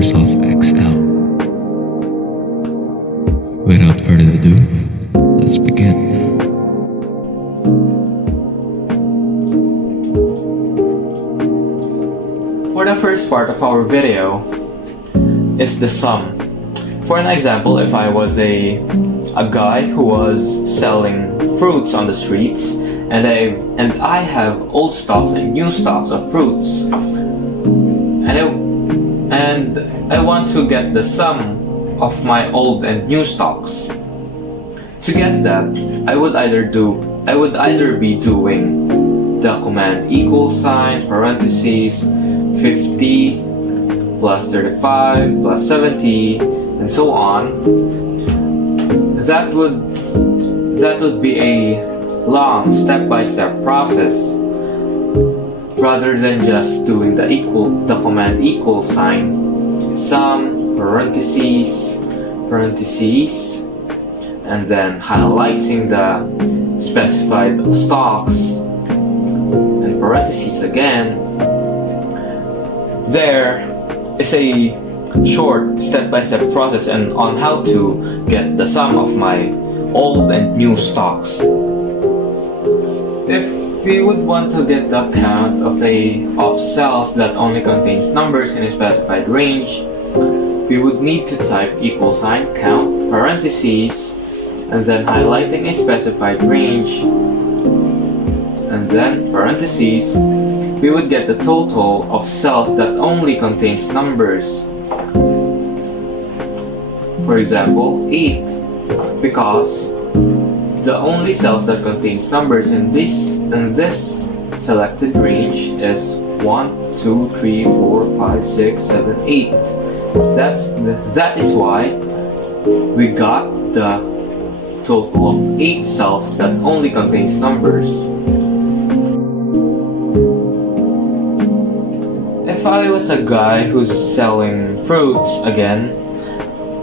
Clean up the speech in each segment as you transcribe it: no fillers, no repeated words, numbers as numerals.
Microsoft Excel. Without further ado, let's begin. For the first part of our video is the sum. For an example, if I was a guy who was selling fruits on the streets, and I have old stocks and new stocks of fruits, and I want to get the sum of my old and new stocks. To get that, I would either be doing the command equal sign parentheses 50 plus 35 plus 70 and so on. That would be a long step-by-step process rather than just doing the command equal sign, sum parentheses and then highlighting the specified stocks and parentheses again. There is a short step-by-step process on how to get the sum of my old and new stocks. If we would want to get the count of cells that only contains numbers in a specified range, we would need to type equal sign count parentheses and then highlighting a specified range and then parentheses. We would get the total of cells that only contains numbers. For example, 8, because the only cells that contains numbers in this selected range is 1, 2, 3, 4, 5, 6, 7, 8. That is why we got the total of 8 cells that only contains numbers. If I was a guy who's selling fruits again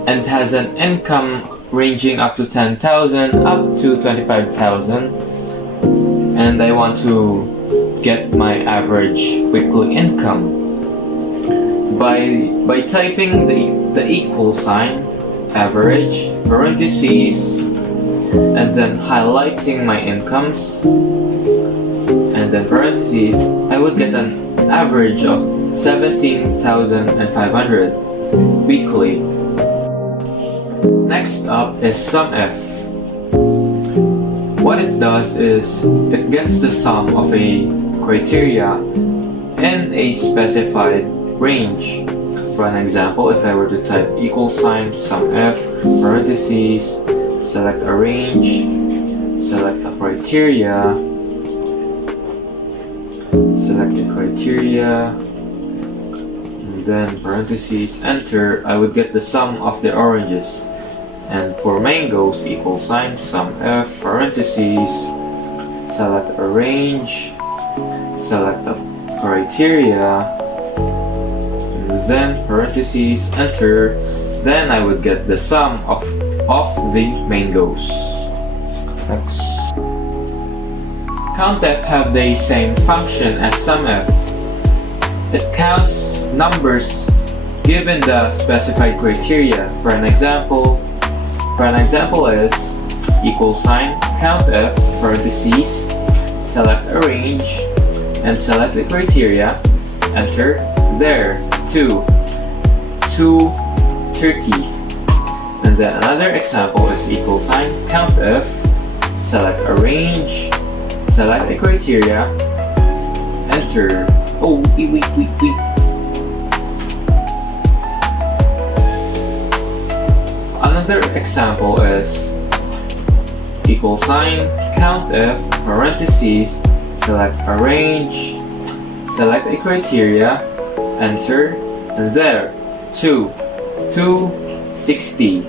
and has an income ranging up to 10,000 up to 25,000, and I want to get my average weekly income by typing the equal sign average parentheses and then highlighting my incomes and then parentheses, I would get an average of 17,500 weekly. Next up is SUMIF. What it does is it gets the sum of a criteria in a specified range. For an example, if I were to type equal sign SUMIF parentheses, select a range, select a criteria, and then parentheses, enter, I would get the sum of the oranges. And for mangoes, equal sign SUMIF parentheses, select a range, select a criteria, and then parentheses, enter, then I would get the sum of the mangoes. Next. COUNTIF have the same function as SUMIF. It counts numbers given the specified criteria. For an example is equal sign COUNTIF parentheses, select a range and select the criteria, enter, there, 230. And then another example is equal sign COUNTIF, select a range, select a criteria, enter. Oh, wait. Another example is equal sign COUNTIF parentheses, select a range, select a criteria, enter, and there, 260.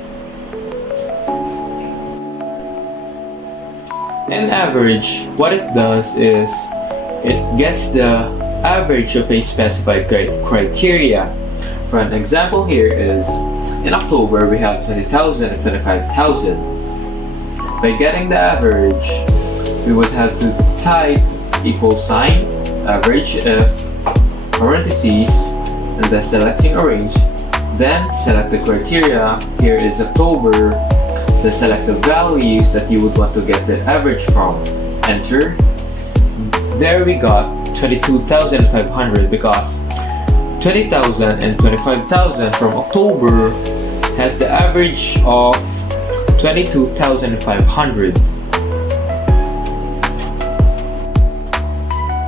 In average, what it does is it gets the average of a specified criteria. For an example here is, in October we have 20,000 and 25,000. By getting the average, we would have to type equal sign average if parentheses and then selecting a range Then select the criteria. Here is October. Then select the values that you would want to get the average from. Enter. There we got 22,500 because 20,000 and 25,000 from October has the average of 22,500.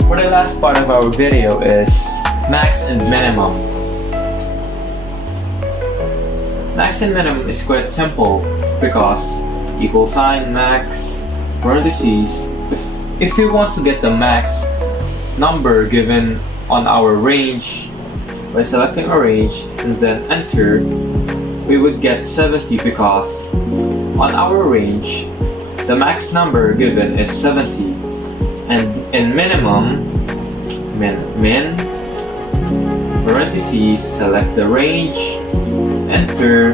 For the last part of our video is max and minimum. Max and minimum is quite simple because equal sign max parentheses. If we want to get the max number given on our range, by selecting a range and then enter, we would get 70 because on our range the max number given is 70, and in minimum min parentheses, select the range, enter,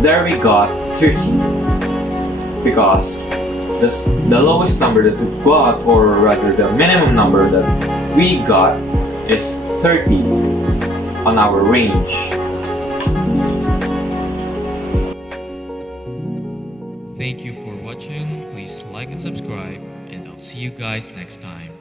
there we got 30 because the lowest number that we got, or rather the minimum number that we got, is 30 on our range. Thank you for watching. Please like and subscribe, and I'll see you guys next time.